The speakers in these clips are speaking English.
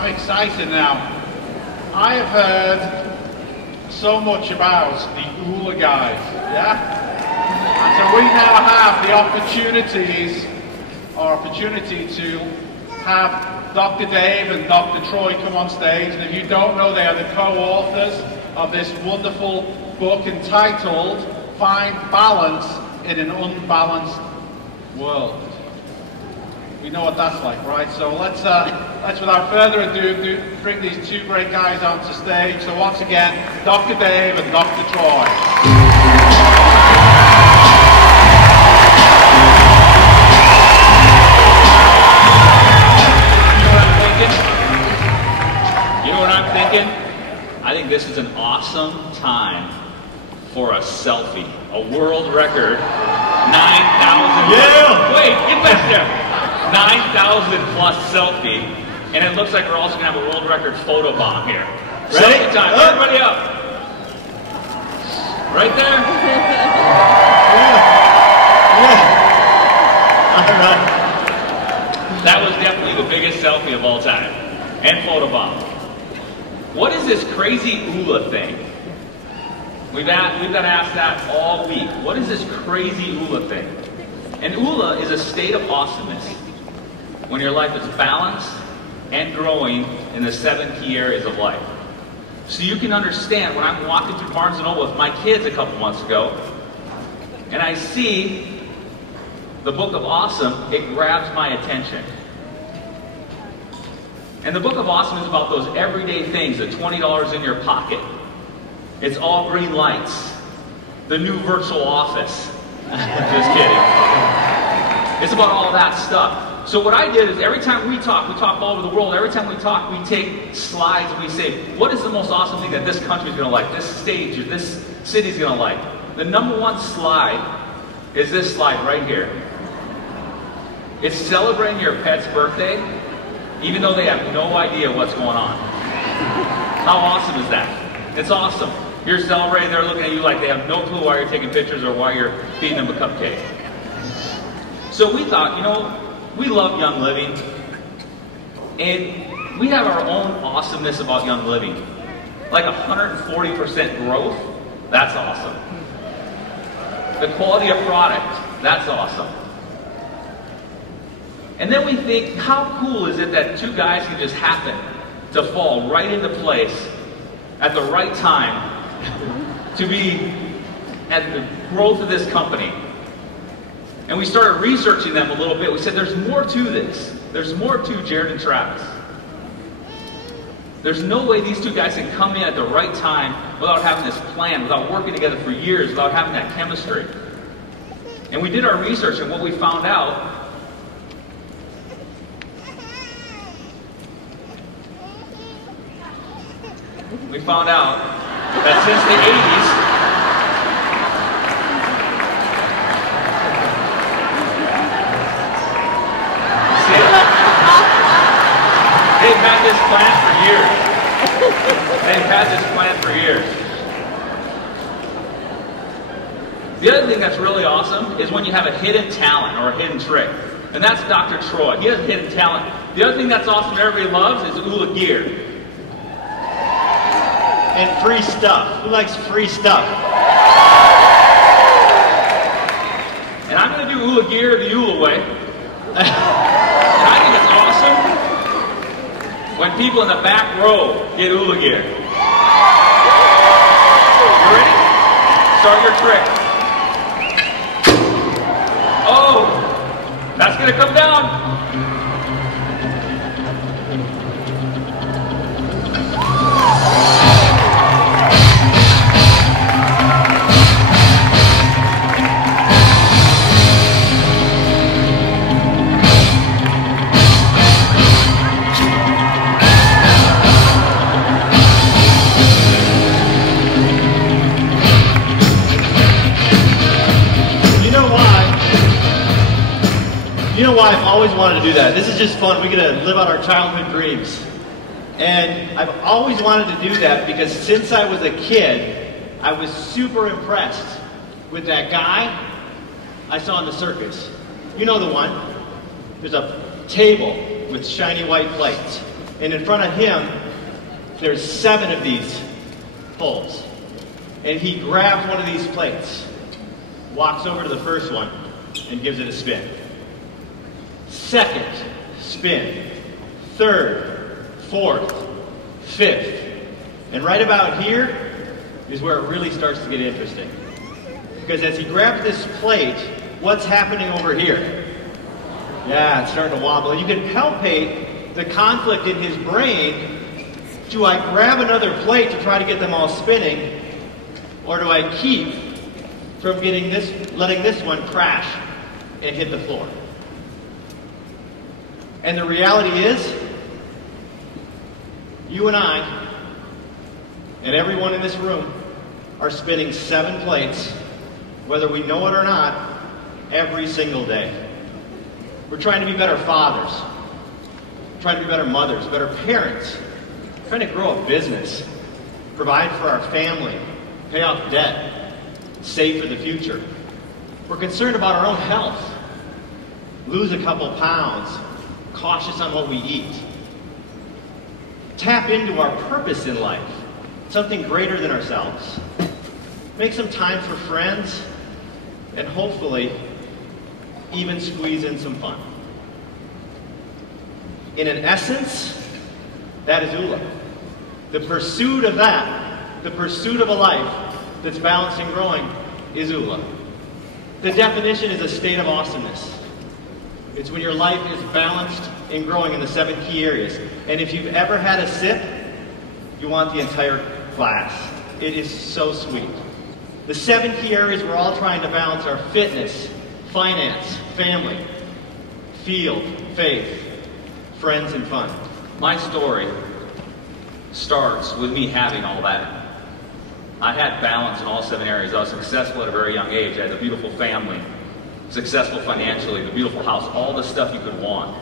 I'm excited now. I have heard so much about the OolaGuys, yeah? And so we now have the opportunity to have Dr. Dave and Dr. Troy come on stage. And if you don't know, they are the co-authors of this wonderful book entitled Find Balance in an Unbalanced World. We know what that's like, right? So let's without further ado, bring these two great guys onto stage. So once again, Dr. Dave and Dr. Troy. You know what I'm thinking? I think this is an awesome time for a selfie. A world record, 9,000. Yeah! Wait, get back there. 9,000 plus selfie, and it looks like we're also gonna have a world record photo bomb here. Selfie time, everybody up. Right there. All right. That was definitely the biggest selfie of all time. And photo bomb. What is this crazy Oola thing? We've been asked that all week. What is this crazy Oola thing? And Oola is a state of awesomeness when your life is balanced and growing in the 7 key areas of life. So you can understand when I'm walking through Barnes & Noble with my kids a couple months ago, and I see the Book of Awesome, it grabs my attention. And the Book of Awesome is about those everyday things, the $20 in your pocket. It's all green lights. The new virtual office. Just kidding. It's about all that stuff. So what I did is every time we talk all over the world. Every time we talk, we take slides and we say, what is the most awesome thing that this country's going to like, this stage or this city's going to like? The #1 slide is this slide right here. It's celebrating your pet's birthday, even though they have no idea what's going on. How awesome is that? It's awesome. You're celebrating, they're looking at you like they have no clue why you're taking pictures or why you're feeding them a cupcake. So we thought, you know, we love Young Living, and we have our own awesomeness about Young Living. Like 140% growth, that's awesome. The quality of product, that's awesome. And then we think, how cool is it that 2 guys can just happen to fall right into place at the right time to be at the growth of this company. And we started researching them a little bit. We said, there's more to this. There's more to Jared and Travis. There's no way these 2 guys can come in at the right time without having this plan, without working together for years, without having that chemistry. And we did our research, and what we found out that since the 80s, they've had this plan for years. They've had this plan for years. The other thing that's really awesome is when you have a hidden talent or a hidden trick. And that's Dr. Troy. He has a hidden talent. The other thing that's awesome that everybody loves is Oola gear. And free stuff. Who likes free stuff? And I'm going to do Oola gear the Oola way. And I think it's awesome when people in the back row get Oola gear. You ready? Start your trick. Oh, that's going to come down. You know why I've always wanted to do that? This is just fun. We get to live out our childhood dreams. And I've always wanted to do that because since I was a kid, I was super impressed with that guy I saw in the circus. You know the one. There's a table with shiny white plates. And in front of him, there's 7 of these poles. And he grabs one of these plates, walks over to the first one, and gives it a spin. Second, spin. Third, fourth, fifth. And right about here is where it really starts to get interesting. Because as he grabs this plate, what's happening over here? Yeah, it's starting to wobble. You can palpate the conflict in his brain. Do I grab another plate to try to get them all spinning? Or do I keep from letting this one crash and hit the floor? And the reality is, you and I, and everyone in this room, are spinning 7 plates, whether we know it or not, every single day. We're trying to be better fathers, trying to be better mothers, better parents, trying to grow a business, provide for our family, pay off debt, save for the future. We're concerned about our own health, lose a couple pounds, cautious on what we eat. Tap into our purpose in life, something greater than ourselves. Make some time for friends, and hopefully even squeeze in some fun. In an essence, that is Oola. The pursuit of that, the pursuit of a life that's balanced and growing, is Oola. The definition is a state of awesomeness. It's when your life is balanced and growing in the 7 key areas. And if you've ever had a sip, you want the entire glass. It is so sweet. The 7 key areas we're all trying to balance are fitness, finance, family, field, faith, friends, and fun. My story starts with me having all that. I had balance in all 7 areas. I was successful at a very young age. I had a beautiful family, successful financially, the beautiful house, all the stuff you could want.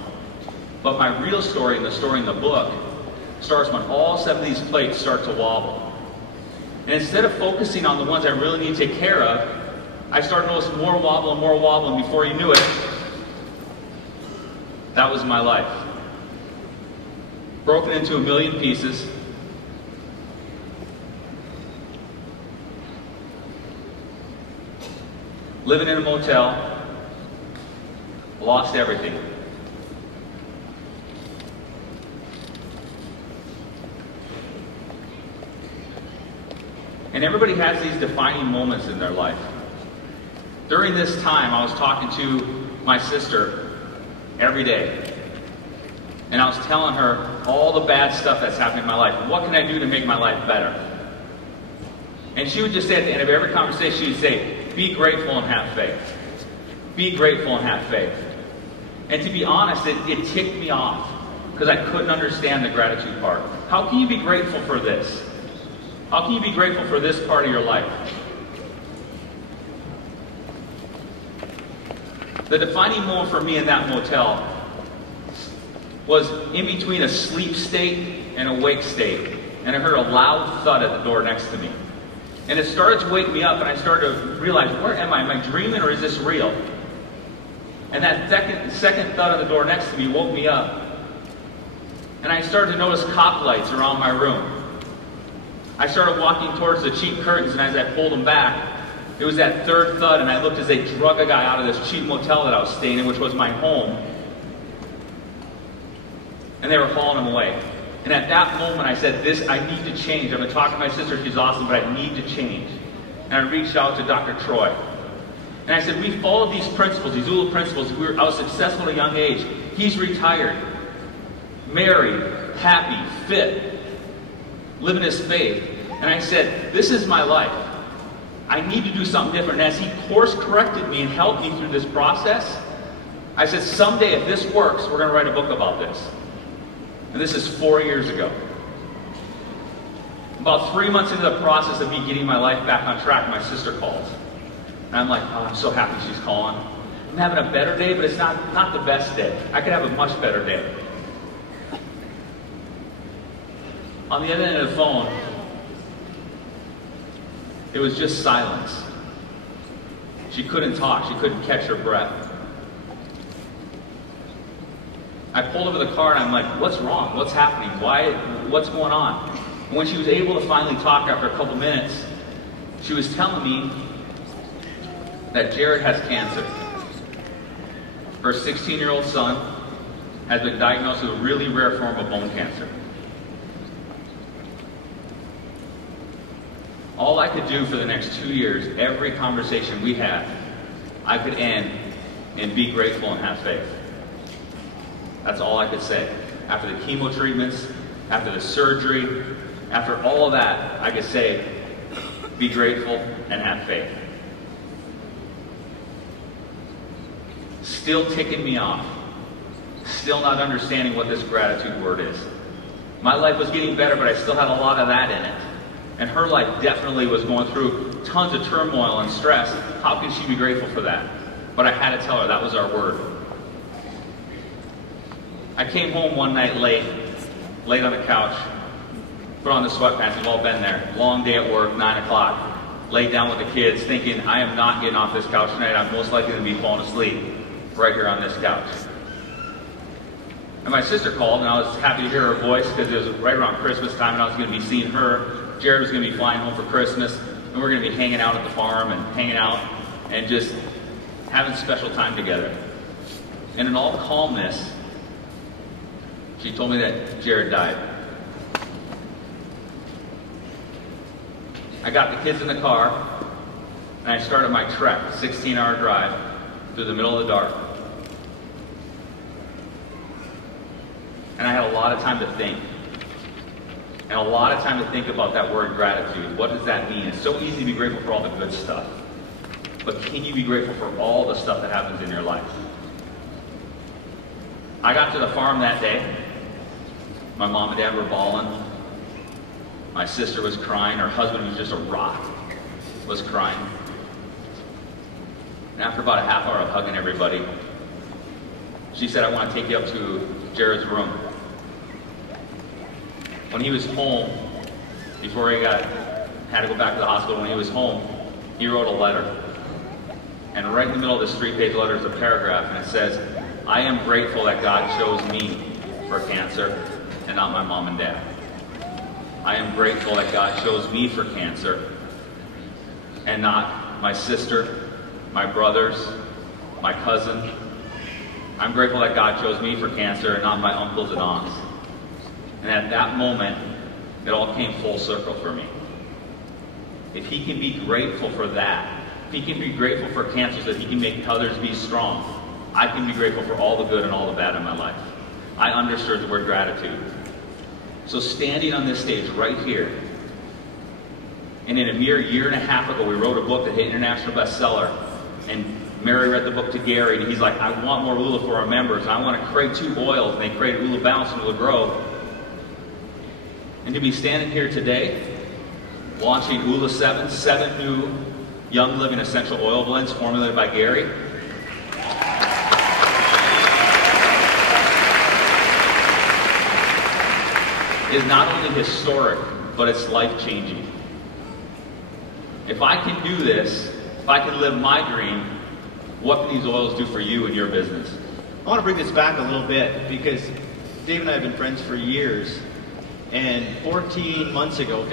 But my real story, and the story in the book, starts when all 7 of these plates start to wobble. And instead of focusing on the ones I really need to take care of, I started noticing more wobble, and before you knew it, that was my life. Broken into a million pieces. Living in a motel. Lost everything. And everybody has these defining moments in their life. During this time, I was talking to my sister every day. And I was telling her all the bad stuff that's happening in my life. What can I do to make my life better? And she would just say at the end of every conversation, she would say, be grateful and have faith. Be grateful and have faith. And to be honest, it ticked me off because I couldn't understand the gratitude part. How can you be grateful for this? How can you be grateful for this part of your life? The defining moment for me in that motel was in between a sleep state and awake state. And I heard a loud thud at the door next to me. And it started to wake me up, and I started to realize, where am I? Am I dreaming, or is this real? And that second thud on the door next to me woke me up. And I started to notice cop lights around my room. I started walking towards the cheap curtains, and as I pulled them back, it was that third thud, and I looked as they drug a guy out of this cheap motel that I was staying in, which was my home. And they were hauling him away. And at that moment, I said, I need to change. I've been talking to my sister, she's awesome, but I need to change. And I reached out to Dr. Troy. And I said, we followed these principles, these Oola principles. I was successful at a young age. He's retired, married, happy, fit, living his faith. And I said, this is my life. I need to do something different. And as he course corrected me and helped me through this process, I said, someday if this works, we're going to write a book about this. And this is 4 years ago. About 3 months into the process of me getting my life back on track, my sister calls. And I'm like, oh, I'm so happy she's calling. I'm having a better day, but it's not the best day. I could have a much better day. On the other end of the phone, it was just silence. She couldn't talk. She couldn't catch her breath. I pulled over the car and I'm like, what's wrong? What's happening? What's going on? And when she was able to finally talk after a couple minutes, she was telling me that Jared has cancer. Her 16-year-old son has been diagnosed with a really rare form of bone cancer. All I could do for the next 2 years, every conversation we had, I could end and be grateful and have faith. That's all I could say. After the chemo treatments, after the surgery, after all of that, I could say, be grateful and have faith. Still ticking me off. Still not understanding what this gratitude word is. My life was getting better, but I still had a lot of that in it. And her life definitely was going through tons of turmoil and stress. How can she be grateful for that? But I had to tell her that was our word. I came home one night late on the couch, put on the sweatpants, we've all been there. Long day at work, 9 o'clock. Laid down with the kids thinking, I am not getting off this couch tonight. I'm most likely going to be falling asleep right here on this couch. And my sister called, and I was happy to hear her voice because it was right around Christmas time, and I was going to be seeing her. Jared was going to be flying home for Christmas, and we're going to be hanging out at the farm and hanging out and just having special time together. And in all calmness, she told me that Jared died. I got the kids in the car, and I started my trek, 16-hour drive, through the middle of the dark. And I had a lot of time to think. And a lot of time to think about that word gratitude. What does that mean? It's so easy to be grateful for all the good stuff. But can you be grateful for all the stuff that happens in your life? I got to the farm that day. My mom and dad were bawling. My sister was crying. Her husband, who's just a rock, was crying. And after about a half hour of hugging everybody, she said, I want to take you up to Jared's room. When he was home, before he had to go back to the hospital, when he was home, he wrote a letter. And right in the middle of this 3-page letter is a paragraph, and it says, I am grateful that God chose me for cancer and not my mom and dad. I am grateful that God chose me for cancer and not my sister, my brothers, my cousin. I'm grateful that God chose me for cancer and not my uncles and aunts. And at that moment, it all came full circle for me. If he can be grateful for that, if he can be grateful for cancer so that he can make others be strong, I can be grateful for all the good and all the bad in my life. I understood the word gratitude. So standing on this stage right here, and in a mere year and a half ago, we wrote a book that hit international bestseller, and Mary read the book to Gary, and he's like, I want more Oola for our members, and I want to create 2 oils, and they created Oola Bounce and Oola Grow. And to be standing here today, launching Oola 7 new Young Living Essential Oil Blends formulated by Gary. Is not only historic, but it's life-changing. If I can do this, if I can live my dream, what can these oils do for you and your business? I want to bring this back a little bit because Dave and I have been friends for years. And 15 months ago,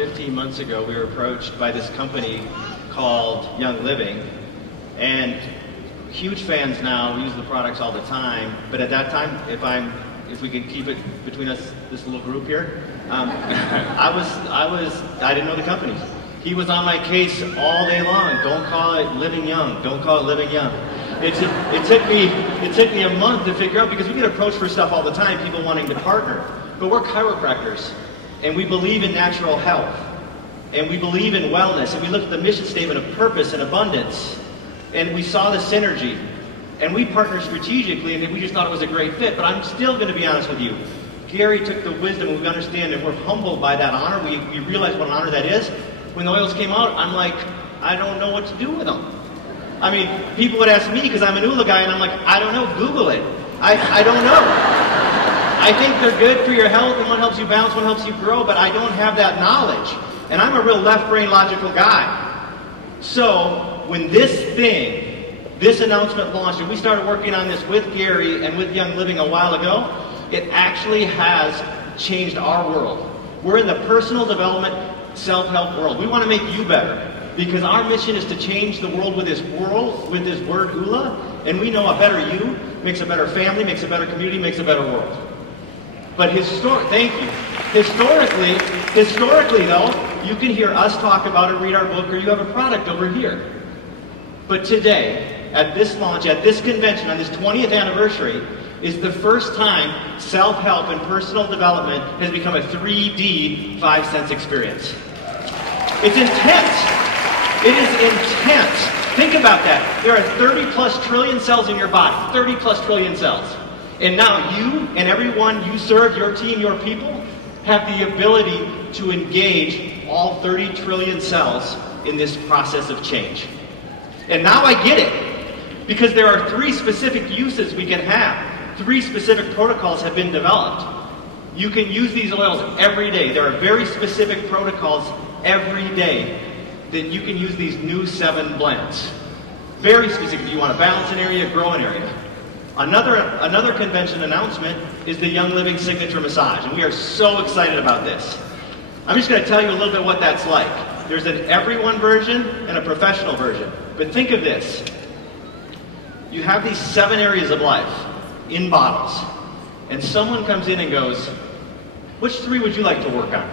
we were approached by this company called Young Living. And huge fans now, we use the products all the time. But at that time, if we could keep it between us, this little group here, I didn't know the company. He was on my case all day long. Don't call it Living Young. Don't call it Living Young. It took me a month to figure out, because we get approached for stuff all the time, people wanting to partner. But we're chiropractors, and we believe in natural health, and we believe in wellness, and we look at the mission statement of purpose and abundance, and we saw the synergy, and we partnered strategically, and we just thought it was a great fit. But I'm still going to be honest with you. Gary took the wisdom, and we understand, and we're humbled by that honor. We realize what an honor that is. When the oils came out, I'm like, I don't know what to do with them. I mean, people would ask me, because I'm an Oola guy, and I'm like, I don't know, Google it. I don't know. I think they're good for your health, and one helps you bounce, one helps you grow, but I don't have that knowledge. And I'm a real left-brain logical guy. So when this announcement launched, and we started working on this with Gary and with Young Living a while ago, It actually has changed our world. We're in the personal development, self-help world. We want to make you better because our mission is to change the world with this word, Oola, and we know a better you makes a better family, makes a better community, makes a better world. But thank you. Historically though, you can hear us talk about it, read our book, or you have a product over here. But today, at this launch, at this convention, on this 20th anniversary, is the first time self-help and personal development has become a 3D 5-sense experience. It's intense. It is intense. Think about that. There are 30 plus trillion cells in your body. 30 plus trillion cells. And now you and everyone you serve, your team, your people, have the ability to engage all 30 trillion cells in this process of change. And now I get it. Because there are 3 specific uses we can have. 3 specific protocols have been developed. You can use these oils every day. There are very specific protocols every day that you can use these new 7 blends. Very specific. You want to balance an area, grow an area. Another convention announcement is the Young Living Signature Massage, and we are so excited about this. I'm just going to tell you a little bit what that's like. There's an everyone version and a professional version. But think of this. You have these 7 areas of life in bottles, and someone comes in and goes, which 3 would you like to work on?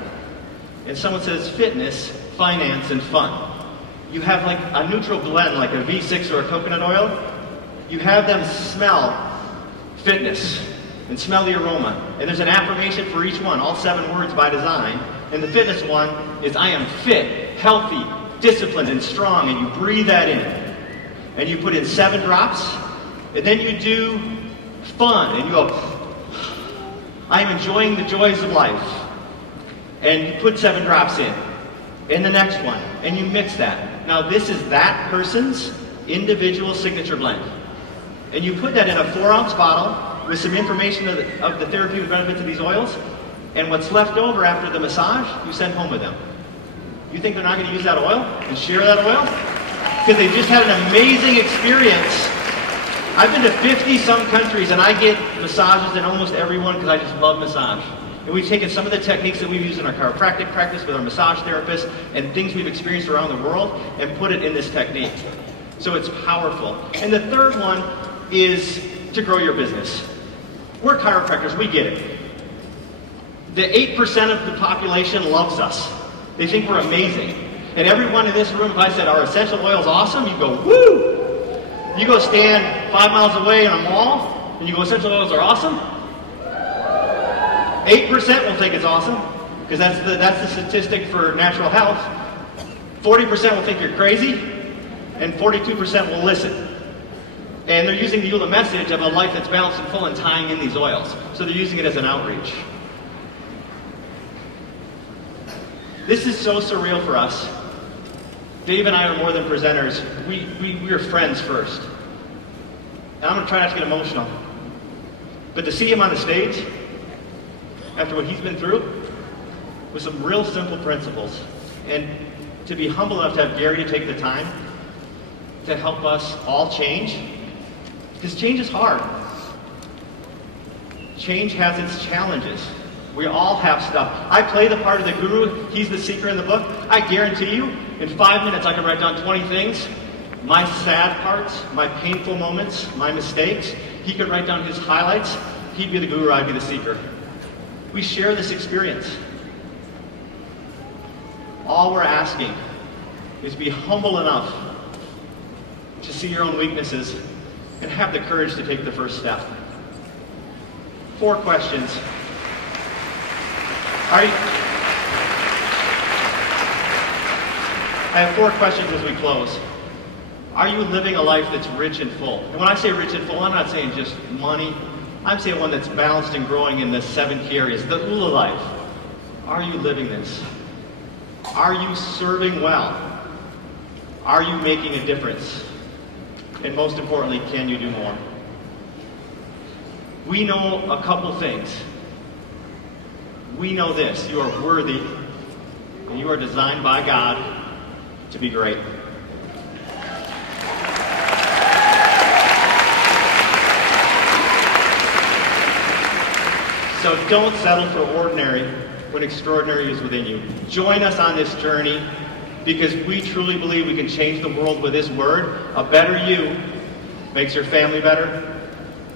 And someone says fitness, finance, and fun. You have like a neutral blend like a V6 or a coconut oil. You have them smell fitness and smell the aroma. And there's an affirmation for each one, all 7 words by design. And the fitness one is I am fit, healthy, disciplined, and strong. And you breathe that in. And you put in 7 drops. And then you do fun. And you go, I am enjoying the joys of life. And you put 7 drops in. And the next one. And you mix that. Now this is that person's individual signature blend. And you put that in a 4-ounce bottle with some information of the therapeutic benefits of these oils. And what's left over after the massage, you send home with them. You think they're not going to use that oil and share that oil? Because they just had an amazing experience. I've been to 50-some countries, and I get massages in almost everyone because I just love massage. And we've taken some of the techniques that we've used in our chiropractic practice with our massage therapists and things we've experienced around the world and put it in this technique. So it's powerful. And the third one is to grow your business. We're chiropractors, we get it. The 8% of the population loves us. They think we're amazing. And everyone in this room, if I said our essential oil is awesome, you go, woo! You go stand 5 miles away in a mall, and you go, essential oils are awesome? 8% will think it's awesome, because that's the statistic for natural health. 40% will think you're crazy, and 42% will listen. And they're using the Oola message of a life that's balanced and full and tying in these oils. So they're using it as an outreach. This is so surreal for us. Dave and I are more than presenters. We are friends first. And I'm going to try not to get emotional. But to see him on the stage, after what he's been through, with some real simple principles, and to be humble enough to have Gary to take the time to help us all change, because change is hard. Change has its challenges. We all have stuff. I play the part of the guru. He's the seeker in the book. I guarantee you, in 5 minutes I can write down 20 things. My sad parts, my painful moments, my mistakes. He could write down his highlights. He'd be the guru, I'd be the seeker. We share this experience. All we're asking is be humble enough to see your own weaknesses and have the courage to take the first step. 4 questions. I have 4 questions as we close. Are you living a life that's rich and full? And when I say rich and full, I'm not saying just money. I'm saying one that's balanced and growing in the 7 key areas, the Oola life. Are you living this? Are you serving well? Are you making a difference? And most importantly, can you do more? We know a couple things. We know this: you are worthy, and you are designed by God to be great. So don't settle for ordinary when extraordinary is within you. Join us on this journey because we truly believe we can change the world with this word. A better you makes your family better,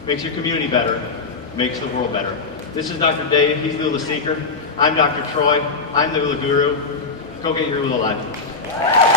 makes your community better, makes the world better. This is Dr. Dave. He's the Oola Seeker. I'm Dr. Troy. I'm the Oola Guru. Go get your Oola life.